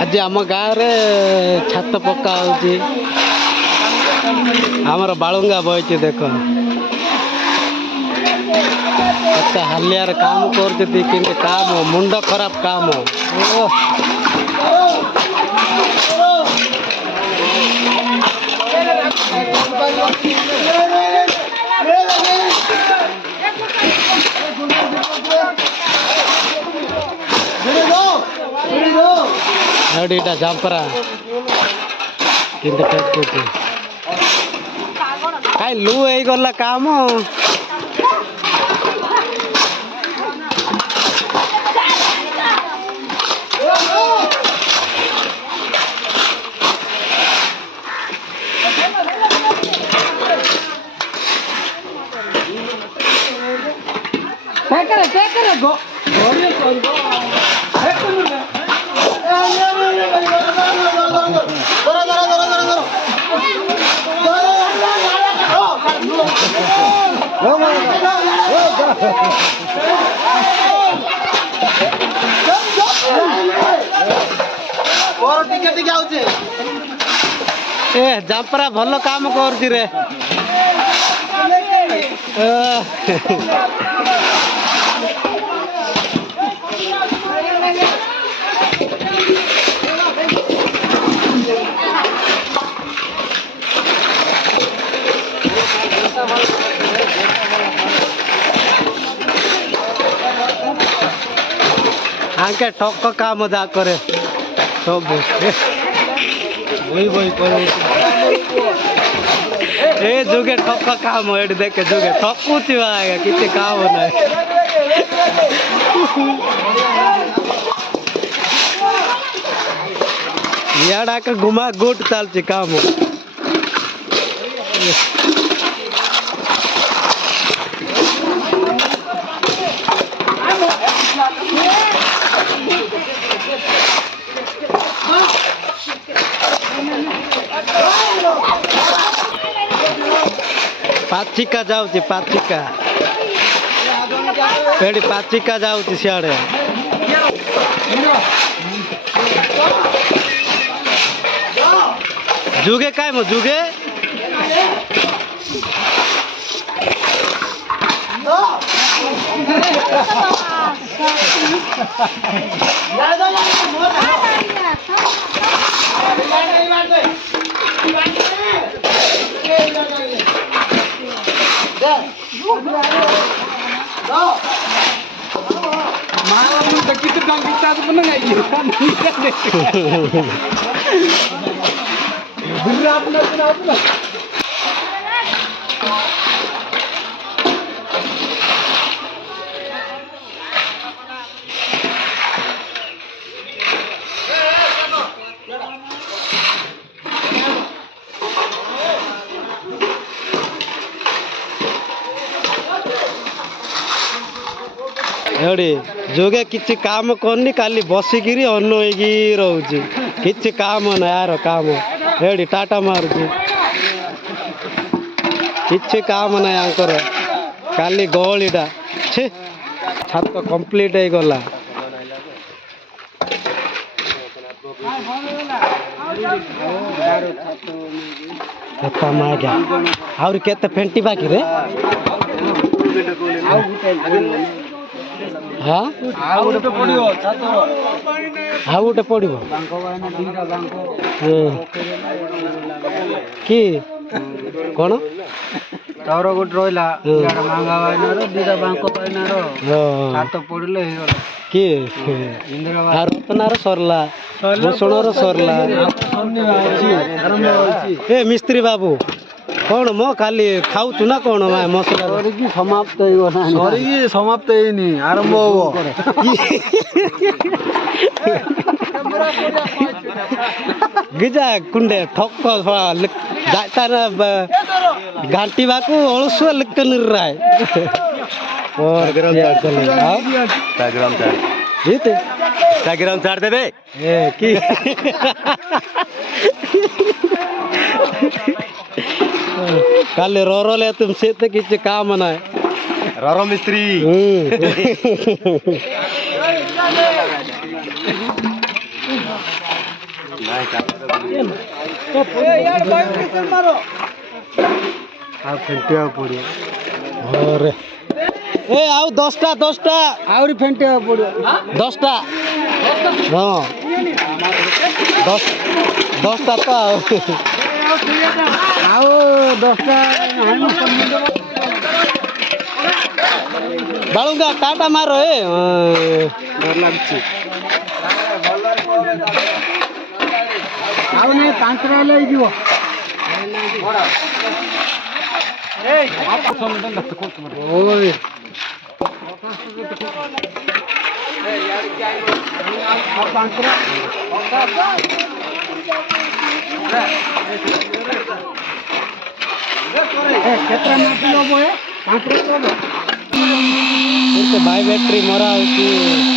आज आम गाँव छात पक्का होची आमर बालुंगा बही देख हालियार काम कर काम मुंड खराब काम एडीटा जांपरा किंतु टेकुची काई लू हो गला काम गो ए जांपरा भल काम कर रे आंके ठक काम जा करे सब ए जुगे ठक काम ये देखे जुगे ठकुची किसी काम ना याडा का घुमा गोट चलती काम पाचिका जाऊँ पाचिका पेड़ी पाचिका जाऊँ सियाड़े जुगे काय मो जुगे एड़ी जोगे किसी काम करनी काली बसिकी अन्न रोचे किसी काम ना यार काम एड़ी टाटा मारुची किसी काम ना यांकर काली गहलीटा छे छात कंप्लीट हो गला आउरी केते फेंटी बाकी रे हाँ गोटे पड़ो कि कौन तौर गोटे रहा मांगा बाइनार दीटा बांक बाइनार छात पड़े कि रत्नार सरला भूषण सरला ए मिस्त्री बाबू कौन मो खाली खाऊ ना कौन मसला समाप्त सरी समाप्त आरंभ गिजा कुंडे ठक जाता घाटी बाकू अलसुआ लिख निर्राय और चार देवे की काले रो ले तुम से किसी काम ना ରର ମିସ୍ତ୍ରୀ ଆଉ ଫେଣ୍ଟିବାକୁ ପଡ଼ିବ ଅରେ ଏ ଆଉ 10ଟା ଆହୁରି ଫେଣ୍ଟିବାକୁ ପଡ଼ିବ 10ଟା ହଁ 10ଟା ତ ଆଉ 10ଟା ବାଳୁଙ୍ଗା ଟାଟା ମାର ଡର ଲାଗୁଛି ଆଉ ନାଇଁ 5ଟା ହେଲେ ହେଇଯିବ ଓଇ କେତେଟା ମାଟି ନେବ ଭାଇ ବ୍ୟାଟେରୀ ମରା ହଉଛି